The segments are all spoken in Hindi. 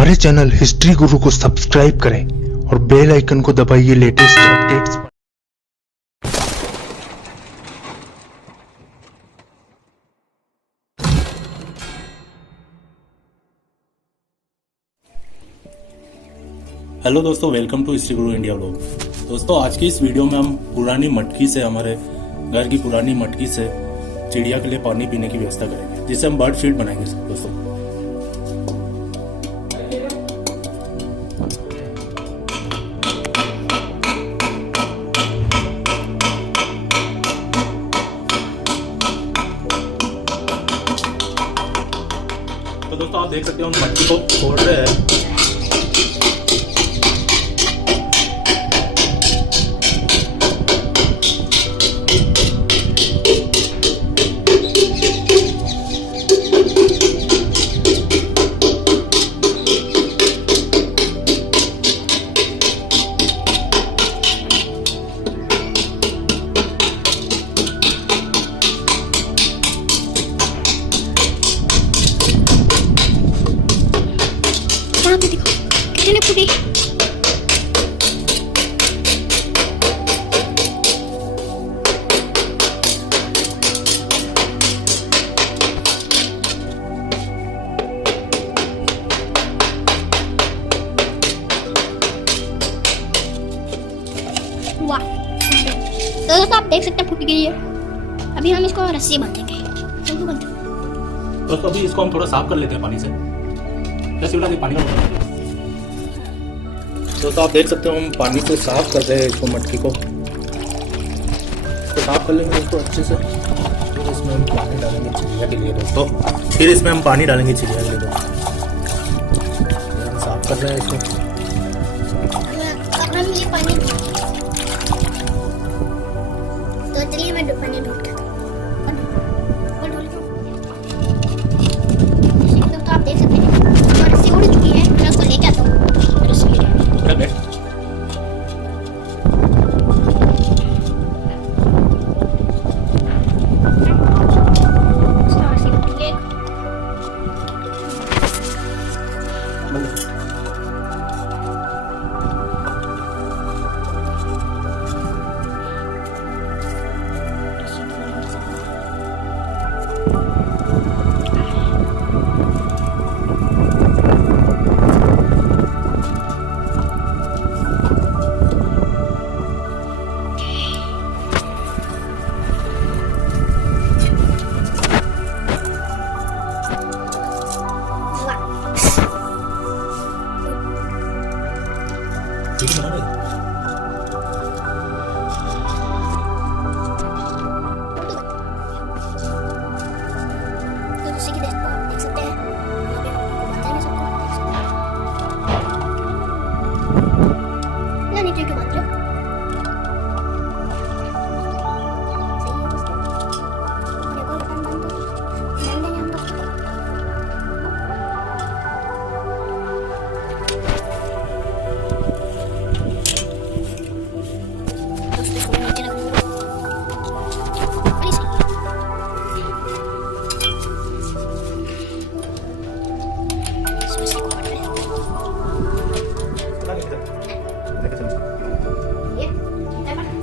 हमारे चैनल हिस्ट्री गुरु को सब्सक्राइब करें और बेल आइकन को दबाइए लेटेस्ट अपडेट्स। हेलो दोस्तों, welcome to history Guru India vlog. दोस्तों, आज की इस वीडियो में हम पुरानी मटकी से, हमारे घर की पुरानी मटकी से चिड़िया के लिए पानी पीने की व्यवस्था करेंगे, जिसे हम बर्ड फीड बनाएंगे दोस्तों। तो दोस्तों, आप देख सकते हो हम मटकी को छोड़ रहे हैं। वाह, तो दोस्तों आप देख सकते हैं फूट गई है। अभी हम इसको रस्सी बांधेंगे। दोस्तों, अभी इसको हम थोड़ा साफ कर लेते हैं पानी से। पानी का दोस्तों, आप देख सकते हो हम पानी से साफ कर रहे हैं इसको, मटकी को साफ कर लेंगे दोस्तों अच्छे से। फिर इसमें हम पानी डालेंगे चिड़िया के लिए दोस्तों। हम साफ कर रहे हैं इसको। तो चलिए मैं पानी ढूंढ के तो आप देख सकते हैं रस्सी उड़ चुकी है। मैं उसको लेके आता हूँ। रस्सी लेके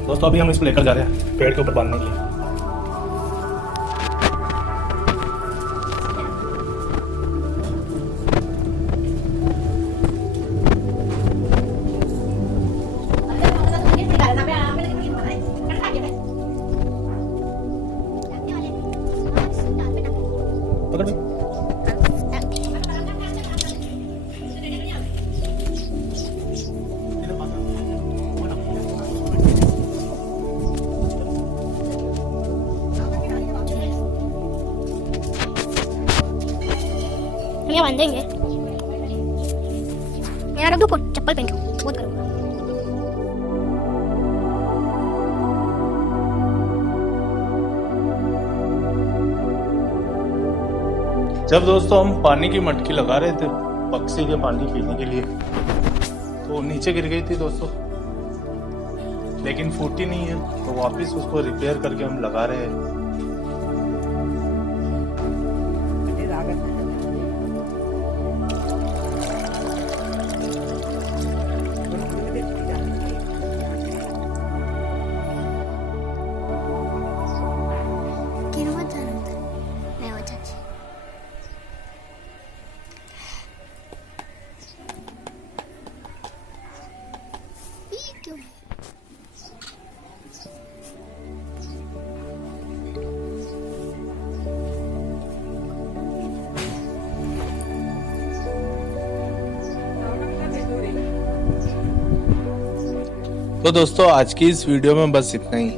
दोस्तों, अभी हम इसको लेकर जा रहे हैं पेड़ के ऊपर बांधने के लिए। पकड़ भाई। हम बांधेंगे यार। अब देखो चप्पल पहन के बहुत करूँगा। जब दोस्तों हम पानी की मटकी लगा रहे थे पक्षी के पानी पीने के लिए, तो नीचे गिर गई थी दोस्तों, लेकिन फूटी नहीं है। तो वापस उसको रिपेयर करके हम लगा रहे हैं। तो दोस्तों आज की इस वीडियो में बस इतना ही।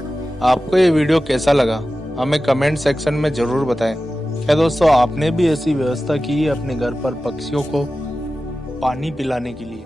आपको ये वीडियो कैसा लगा हमें कमेंट सेक्शन में जरूर बताएं। क्या दोस्तों आपने भी ऐसी व्यवस्था की है अपने घर पर पक्षियों को पानी पिलाने के लिए?